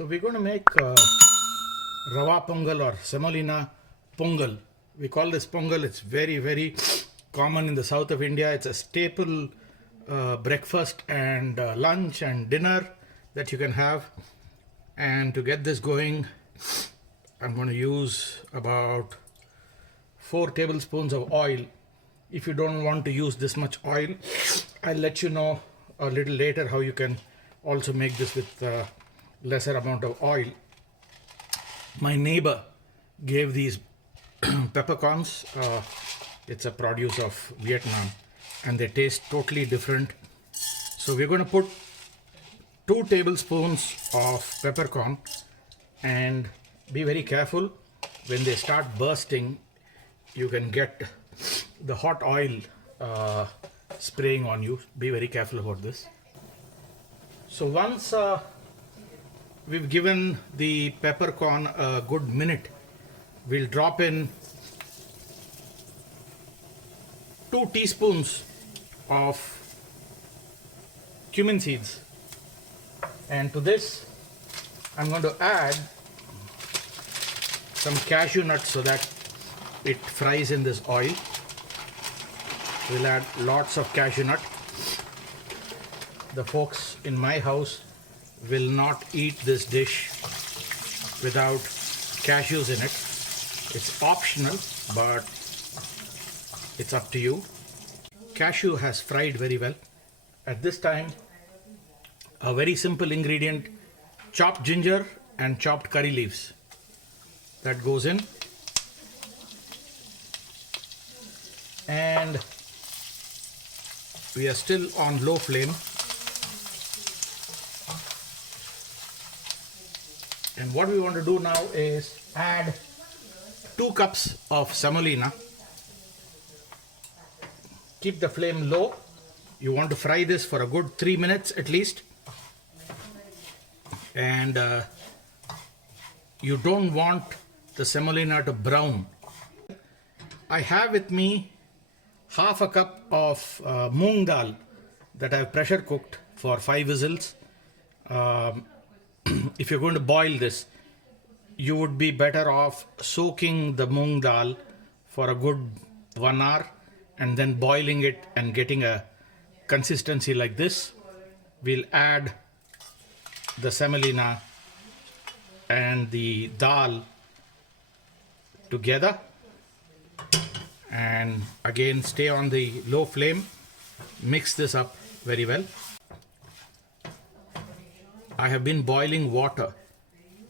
So we're going to make Rava Pongal or Semolina Pongal. We call this Pongal. It's very, very common in the south of India. It's a staple breakfast and lunch and dinner that you can have. And to get this going, I'm going to use about 4 tablespoons of oil. If you don't want to use this much oil, I'll let you know a little later how you can also make this with lesser amount of oil. My neighbor gave these peppercorns. It's a produce of Vietnam and they taste totally different. So we're going to put 2 tablespoons of peppercorn and be very careful. When they start bursting, you can get the hot oil spraying on you. Be very careful about this. So once we've given the peppercorn a good minute, we'll drop in 2 teaspoons of cumin seeds, and to this I'm going to add some cashew nuts so that it fries in this oil. We'll add lots of cashew nut. The folks in my house will not eat this dish without cashews in it. It's optional, but it's up to you. Cashew has fried very well. At this time, a very simple ingredient, chopped ginger and chopped curry leaves. That goes in. And we are still on low flame. And what we want to do now is add 2 cups of semolina. Keep the flame low. You want to fry this for a good 3 minutes at least. And you don't want the semolina to brown. I have with me half a cup of moong dal that I've pressure cooked for 5 whistles. If you're going to boil this, you would be better off soaking the moong dal for a good 1 hour and then boiling it and getting a consistency like this. We'll add the semolina and the dal together, and again stay on the low flame. Mix this up very well. I have been boiling water,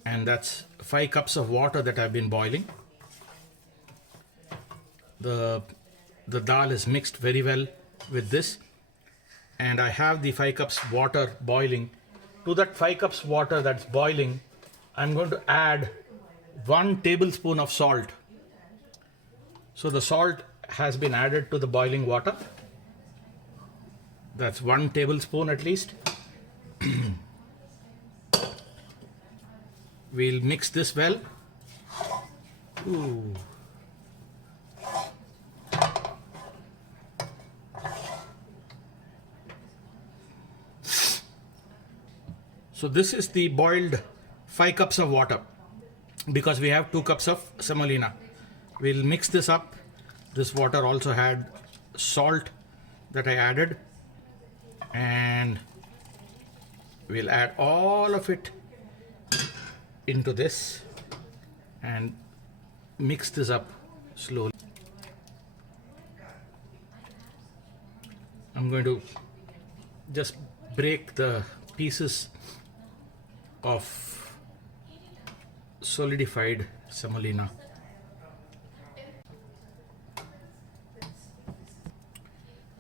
and that's 5 cups of water that I've been boiling. The dal is mixed very well with this, and I have the 5 cups water boiling. To that 5 cups water that's boiling, I'm going to add 1 tablespoon of salt. So the salt has been added to the boiling water. That's 1 tablespoon at least. We'll mix this well. Ooh. So this is the boiled 5 cups of water because we have 2 cups of semolina. We'll mix this up. This water also had salt that I added, and we'll add all of it into this and mix this up slowly. I'm going to just break the pieces of solidified semolina.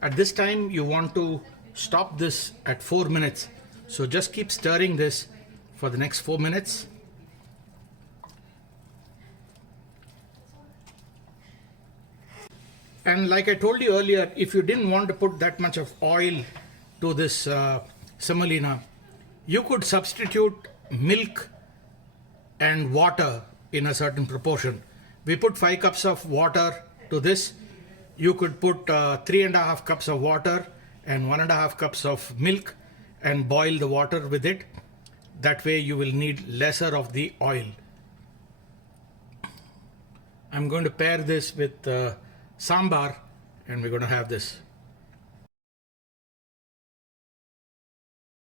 At this time you want to stop this at 4 minutes, so just keep stirring this for the next 4 minutes. And like I told you earlier, if you didn't want to put that much of oil to this semolina, you could substitute milk and water in a certain proportion. We put 5 cups of water to this. You could put 3.5 cups of water and 1.5 cups of milk and boil the water with it. That way you will need lesser of the oil. I'm going to pair this with sambar, and we're going to have this.